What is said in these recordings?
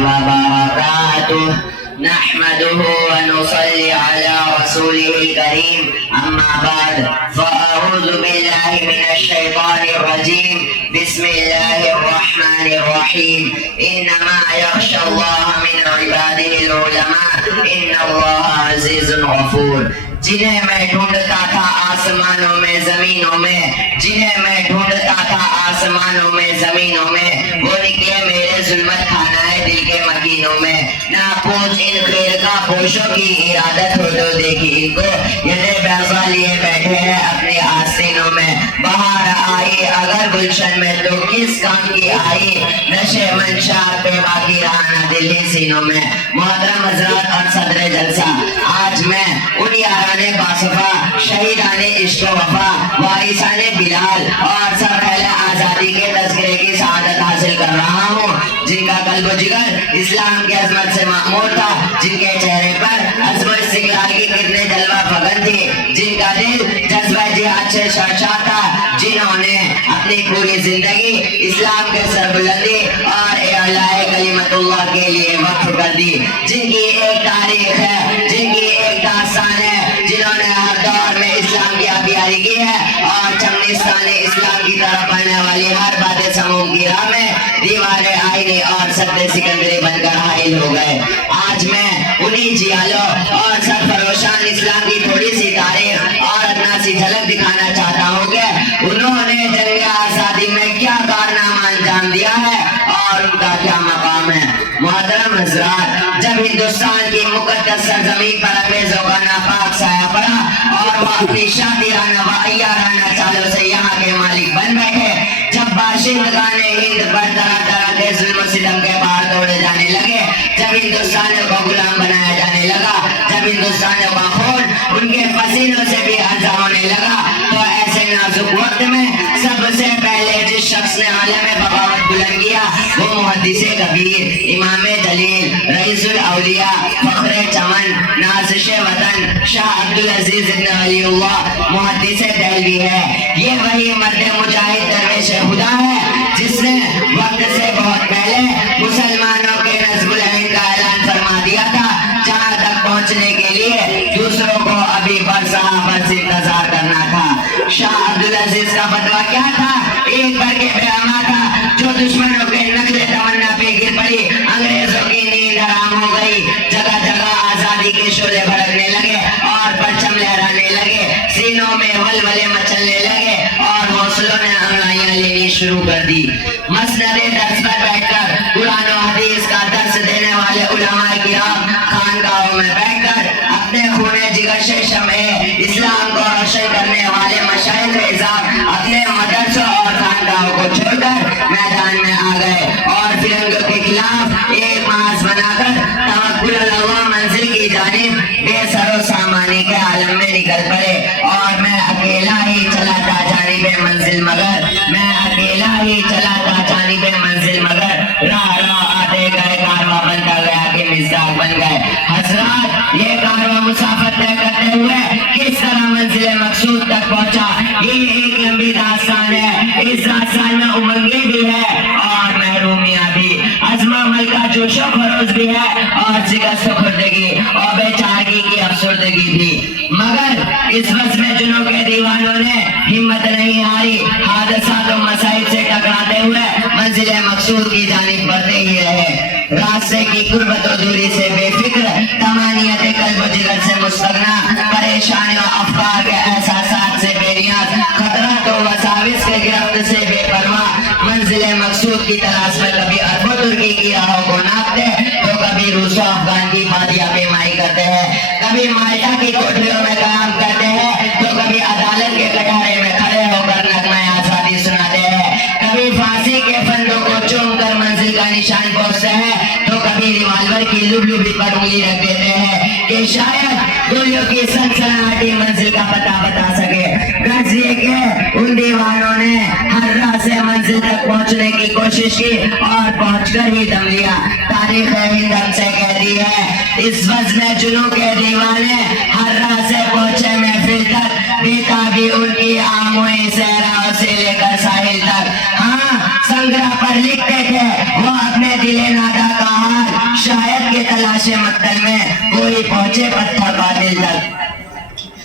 وبركاته نحمده ونصلي على رسوله الكريم أما بعد فأعوذ بالله من الشيطان الرجيم بسم الله الرحمن الرحيم إنما يخشى الله من عباده العلماء إن الله عزيز غفور جنہیں میں ڈھونڈتا تھا آسمانوں میں زمینوں میں جنہیں میں ڈھونڈتا تھا آسمانوں میں زمینوں میں وہ نکلے میرے ظلمت خانہ دل کے مکینوں میں نہ پوچھ ان خیرگاہ پوشوں کی ارادت ہو تو دیکھی ان کو یہ بیضا لیے بیٹھے ہیں اپنے آستینوں میں بہار آئی اگر گلشن میں تو کس کام کی آئی نشے منشا پہ باقی رہنا دلی سینوں میں محترم حضرات اور صدر جلسہ آج میں ان یاران باصفا شہیدان عشق و وفا وارثان بلال اور سب اہل آزادی کے تذکرے کی سعادت حاصل کر رہا ہوں جن کا قلب و جگر اسلام کی عظمت سے معمور تھا جن کے چہرے پر عزم و استقلال کی کتنے جلوہ فغن تھی جن کا دل جذبہ جہاد سے شرشا تھا جنہوں نے اپنی پوری زندگی اسلام کے سربلندی اور اعلاء کلمت اللہ کے لیے وقف کر دی جن کی ایک تاریخ ہے جن کی ایک داستان ہے جنہوں نے ہر دور میں اسلام کی آبیاری کی ہے اور چمنستان اسلام کی طرف آنے والی ہر بات سموم کی راہ میں دیوار آئینی اور سد سکندری بن کر حائل ہو گئے آج میں انہی جیالوں اور سرفروشان اسلام کی تھوڑی سی تاریخ اور ادنا سی جھلک دکھانا چاہتا ہوں کہ انہوں نے جنگ آزادی میں کیا کارنامہ انجام دیا ہے اور ان کا کیا مقام ہے محترم حضرات جب ہندوستان کی مقدس سرزمین پر انگریزوں کا ناپاک سایہ پڑا اور وہ اپنی شادیرانہ و عیارانہ چالوں سے یہاں کے مالک بن بیٹھے جب باشندگان ہند پر طرح طرح کے ظلم و ستم کے پہاڑ توڑے جانے لگے جب ہندوستانیوں کو غلام بنایا جانے لگا جب ہندوستانیوں کا خون ان کے پسینوں سے بھی ہرزہ ہونے لگا تو ایسے نازک وقت میں سب سے پہلے جس شخص نے عالم بغاوت بلند کیا وہ محدث کبیر امام جلیل رئیس الاولیاء فخر چمن نازش وطن شاہ عبدالعزیز ابن ولی اللہ محدث دہلوی ہے یہ وہی مرد مجاہد درویش خدا ہے جس نے وقت سے بہت پہلے مسلمانوں کے نصب العین کا اعلان فرما دیا تھا جہاں تک پہنچنے کے لیے دوسروں کو ابھی برسہ برس انتظار کرنا تھا شاہ عبدالعزیز کا فتویٰ کیا تھا ایک بار کے پیغامہ تھا جو دشمنوں کے نقل تمنا پہ گر پڑی انگریزوں کی نیند حرام ہو گئی جگہ جگہ آزادی کے شعلے بھڑکنے لگے اور پرچم لہرانے لگے سینوں میں ولولے مچلنے لگے اور حوصلوں نے انگڑائیاں لینی شروع کر دی مسند درس پر بیٹھ کر قرآن و حدیث کا درس دینے والے علماء کرام خانقاہوں میں بیٹھ کر اپنے خون جگر سے شمع اسلام کو روشن کرنے والے مشائخ اعظام اپنے مدرسوں اور خانقاہوں کو چھوڑ کر میدان میں آ گئے اور فرنگوں کے خلاف ایک محاذ بنا کر توکل اللہ منزل کی جانب بے سر و سامانی کے عالم میں نکل پڑے اور میں اکیلا ہی چلا تھا جانب منزل مگر میں اکیلا ہی چلا تھا جانب منزل مگر راہ راہ آتے گئے کارواں بنتا گیا کہ مزداق بن گئے حضرات یہ کارواں مسافت طے کرتے ہوئے کس طرح منزل مقصود تک پہنچا یہ ایک لمبی داستان ہے اس داستان میں امنگیں بھی ہے اور محرومیاں بھی عزم عمل کا جوش و خروش بھی ہے اور شکست و خردگی اور بے چارگی کی افسردگی بھی مگر اس وقت میں جنوں کے دیوانوں نے ہمت نہیں ہاری حادثات و مسائل سے ٹکراتے ہوئے منزل مقصود کی جانب بڑھتے ہی رہے راستے کی قربت و دوری سے بے فکر تمانیت قلب و جگر سے مستغنا پریشانی و افکار کے احساسات سے بے نیاز خطرات و وساوس کے گرفت سے بے پرواہ منزل مقصود کی تلاش میں کبھی عرب و ترکی کی راہوں کو ناپتے تو کبھی روس و افغان کی بادیاں پیمائی کرتے ہیں کبھی مالٹا کی کوٹھریوں میں قیام کرتے ہیں تو کبھی عدالت کے کٹارے میں کھڑے ہو کر نغمہ آزادی سناتے ہیں کبھی پھانسی کے پھندوں کو چوم کر منزل کا نشان پہنچتے ہیں تو کبھی ریوالور کی لبلبی پر انگلی رکھ دیتے ہیں کہ شاید گولیوں کی سنسناہٹی منزل کا پتہ بتا سکے غرض یہ کہ ان دیوانوں نے ہر راہ سے منزل تک پہنچنے کی کوشش کی اور پہنچ کر ہی دم لیا تاریخ ہند ہم سے کہتی ہے اس وقت میں جنوں کے دیوانے ہر راہ سے پہنچے محفل تک بیتا بھی ان کی آموئی صحراؤں سے لے کر ساحل تک ہاں سنگرہ پر لکھتے تھے وہ اپنے دل نادا کا حال پہنچے مقتل میں، کوئی پہنچے پتھر قاتل تک۔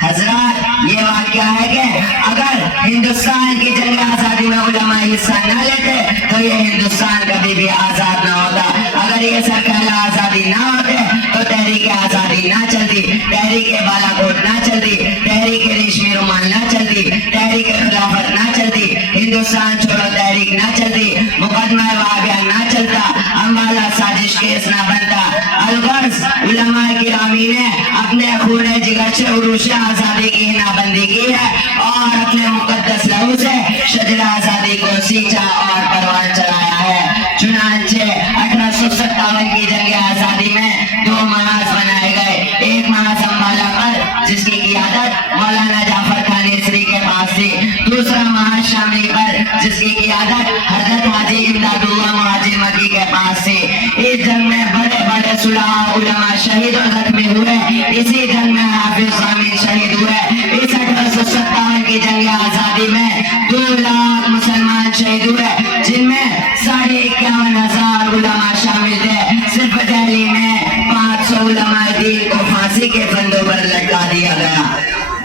حضرات یہ واقعہ ہے کہ اگر ہندوستان کی جنگ آزادی میں علماء حصہ نہ لیتے تو یہ ہندوستان کبھی بھی آزاد نہ ہوتا۔ اگر یہ سرکردہ آزادی نہ ہوتے تو تحریک آزادی نہ چلتی، تحریک بالا کوٹ نہ چلتی، تحریک ریشمی رومال نہ چلتی، تحریک خلافت نہ چلتی، ہندوستان چھوڑو تحریک نہ چلتی، مقدمہ وہابیہ نہ چلتا، امبالہ سازش کیس نہ بنتا۔ الغرض علماء کرامی نے اپنے خون جگر سے عروش آزادی کی نابندی کی ہے اور اپنے مقدس لہو سے شجر آزادی کو سینچا اور پروان چلایا ہے۔ چنانچہ 1857 کی جنگ آزادی میں 2 محاذ بنائے گئے، ایک محاذ امبالہ پر جس کی قیادت مولانا جعفر خان نیسری کے پاس تھی، دوسرا محاذ شاملی پر جس کی قیادت حضرت حاجی امداد اللہ مہاجر مکی کے پاس تھی۔ اس جنگ میں بڑے بڑے صلحاء علماء شہید اور زخمی ہوئے، اسی جنگ میں حافظ ضامن شہید ہوئے۔ اس 1857 کی جنگ آزادی میں 2 لاکھ مسلمان شہید ہوئے، جن میں 51,500 علماء شامل تھے۔ صرف دہلی میں 500 علماء دین کو پھانسی کے پھندوں پر لٹکا دیا گیا۔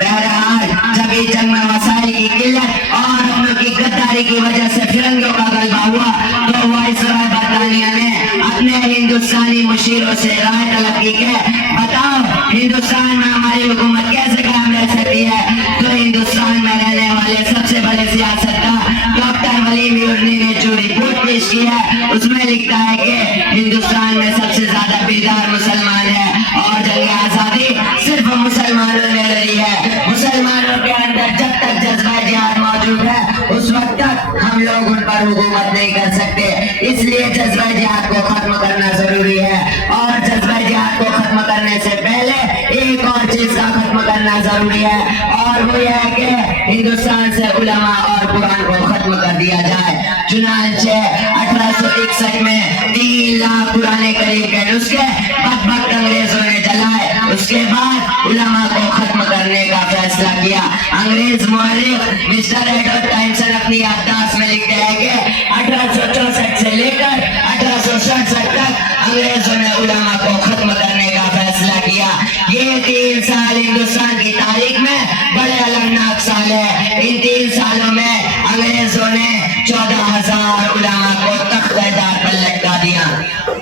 بہرحال جب اس جنگ میں وسائل کی قلت اور اپنوں کی غداری کی وجہ سے فرنگیوں کا غلبہ ہوا تو وائسرائے برطانیہ نے اپنے ہندوستانی مشیروں سے رائے طلب کی کہ بتاؤ ہندوستان میں ہماری حکومت کیسے قائم رہ سکتی ہے؟ تو ہندوستان میں رہنے والے سب سے بڑے سیاستدان ڈاکٹر ولیم یورنی نے جو رپورٹ پیش کی ہے اس میں لکھتا ہے کہ ہندوستان میں سب سے زیادہ بیدار مسلمان ہے اور جنگ آزادی صرف مسلمانوں نے لڑی ہے۔ مسلمانوں کے اندر جب تک جذبہ جہاد موجود ہے اس وقت تک ہم لوگ ان پر حکومت نہیں کر سکتے، اس لیے جذبہ جہاد کو ختم کرنا ضروری ہے اور جذبہ جہاد کو ختم کرنے سے پہلے ایک اور چیز کا ختم کرنا ضروری ہے اور وہ یہ ہے کہ ہندوستان سے علماء اور قرآن کو ختم کر دیا جائے۔ چنانچہ 1861 میں 3 لاکھ قرآن کریم کے نسخے بدبخت انگریزوں نے جلائے۔ اس کے بعد علماء کو ختم کرنے کا فیصلہ کیا۔ انگریز مورخ مسٹر ایڈورڈ ٹائمسن اپنی یادداشت میں لکھتے ہیں کہ 1864 سے لے کر 1867 تک انگریزوں نے علماء کو ختم کرنے کا فیصلہ کیا۔ یہ 3 سال ہندوستان کی تاریخ میں بڑے المناک سال ہے۔ ان 3 سالوں میں انگریزوں نے 14,000 علماء کو تختہ دار پر لٹکا دیا۔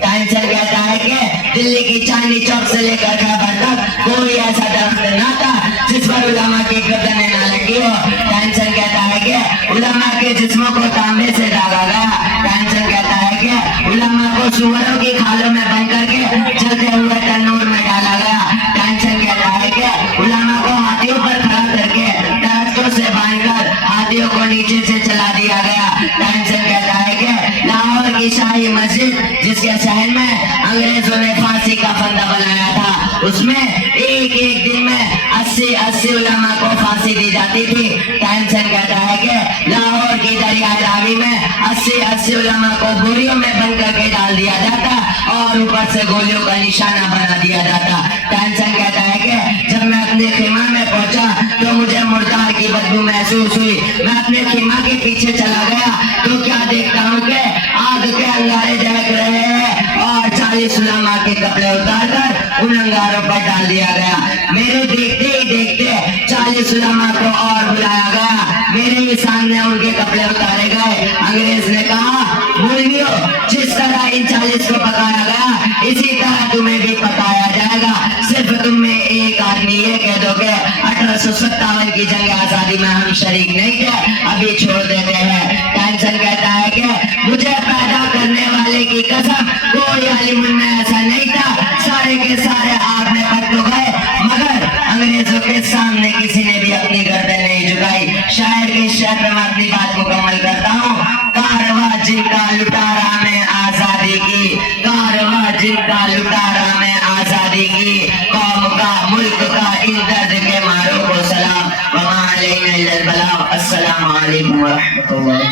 ٹائمسن کہتا ہے کہ دلی کی چاندنی چوک سے لے کر خیبر تک کوئی ایسا درخت نہ تھا جس پر علماء کی گردنیں نہ لگی ہو۔ ٹائمسن کہتا ہے کہ علماء کے جسموں کو تانبے سے داغا گیا۔ ٹائمسن کہتا ہے کہ علماء کو سوروں کی کھالوں میں بند کر کے جلتے ہوئے تنور میں ڈالا گیا۔ ٹائمسن کہتا ہے کہ علماء کو ہاتھیوں پر کھڑا کر کے درختوں سے باندھ کر ہاتھیوں کو نیچے سے چلا دیا گیا۔ ٹائمسن کہتا ہے کہ لاہور کی شاہی مسجد جس کے صحن میں انگریزوں نے پھانسی کا پھندا بنایا تھا اس میں ایک دن میں 80 علماء کو پھانسی دی جاتی تھی۔ ٹائمسن کہتا ہے کہ لاہور کی دریائے راوی میں 80 علماء کو بوریوں میں بند کر کے ڈال دیا جاتا اور اوپر سے گولیوں کا نشانہ بنا دیا جاتا۔ ٹائمسن کہتا ہے کہ جب میں اپنے خیمہ میں پہنچا تو مجھے مردار کی بدبو محسوس ہوئی۔ میں اپنے خیمہ کے پیچھے چلا گیا تو کیا دیکھتا ہوں کہ آگ کے انگارے دہک رہے ہیں اور 40 علماء کے کپڑے اتار کر ان انگاروں پر ڈال دیا گیا۔ میرے دیکھتے ہی دیکھتے 40 علماء کو اور بلایا گیا، میرے ہی سامنے ان کے کپڑے اتارے گئے۔ انگریز نے کہا مولویوں جس طرح ان 40 کو پکایا گیا اسی طرح تمہیں بھی پکایا جائے گا، صرف تم میں ایک آدمی یہ کہہ دو کہ 1857 کی جنگ آزادی میں ہم شریک نہیں تھے، ابھی چھوڑ دیتے ہیں۔ ٹائمسن کہتا ہے کہ مجھے پیدا کرنے والے کی قسم کوئی عالم میں ایسا نہیں تھا، سارے کے سارے آگ میں پک تو گئے مگر انگریزوں کے سامنے کسی نے بھی اپنی گردن نہیں جھکائی۔ شاعر کے شعر میں اپنی بات مکمل کرتا ہوں۔ کارواں جن کا لٹارا میں آزادی کی، کارواں جن کا لٹارا میں آزادی کی، قوم کا ملک کا ان درد کے ماروں کو سلام، وما علینا الا البلاغ۔ السلام علیکم ورحمۃ اللہ۔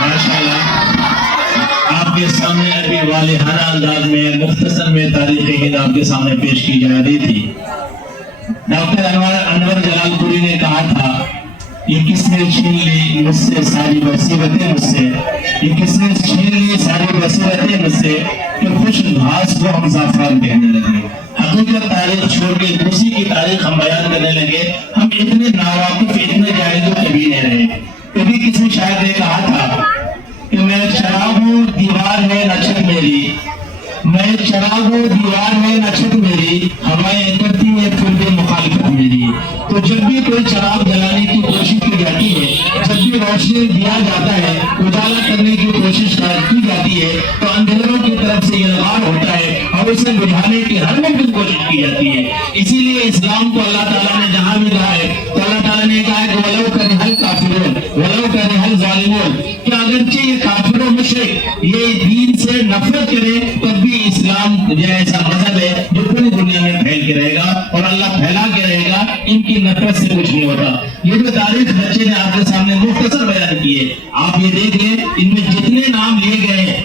ماشاءاللہ آپ کے سامنے عربی والہانہ انداز میں مختصر میں تاریخ ہند آپ کے سامنے پیش کی جا رہی تھی۔ ڈاکٹر انور جلال پوری نے کہا تھا یہ کس نے چھین لی مجھ سے ساری بصیرتیں، مجھ سے یہ کس نے چھین لی ساری بصیرتیں مجھ سے، کہ خوش گھاس کو ہم زعفران کہنے لگے، حقیقت تاریخ چھوڑ کے دوسری کی تاریخ ہم بیان کرنے لگے. ہم اتنے ناواقف، اتنے جاہل و کبھی نہیں رہے. کبھی کسی شاعر نے کہا تھا کہ میں چراغ ہوں دیوار ہے نہ چھت میری، میں چراغ ہوں دیوار ہے نہ چھت میری، ہوائیں کرتی ہے پھر بھی مخالفت میری. تو جب بھی کوئی چراغ جلانے کی کوشش کی جاتی ہے، جب بھی روشنی دیا جاتا ہے، اجالا کرنے کی کوشش کی جاتی ہے، تو اندھیروں کی طرف سے الغار ہوتا ہے اور اسے بجھانے کی ہر ممکن کوشش کی جاتی ہے. اسی لیے اسلام کو اللہ تعالیٰ نے جہاں بھی کہا ہے تو اللہ تعالیٰ نے کہا ہے کہ وَلَوْ كَرِهَ الْكَافِرُونَ وَلَوْ كَرِهَ الظَّالِمُونَ، کہ اگرچہ یہ کافر و مشرک یہ دین سے نفرت کرے تب بھی اسلام جو ایسا مذہب ہے جو پوری دنیا میں پھیل کے رہے گا اور اللہ پھیلا کے رہے گا. ان کی نفرت سے کچھ نہیں ہوتا. یہ جو تاریخ بچے نے آپ کے سامنے مختصر بیان کی ہے، آپ یہ دیکھ لیں ان میں جتنے نام لیے گئے ہیں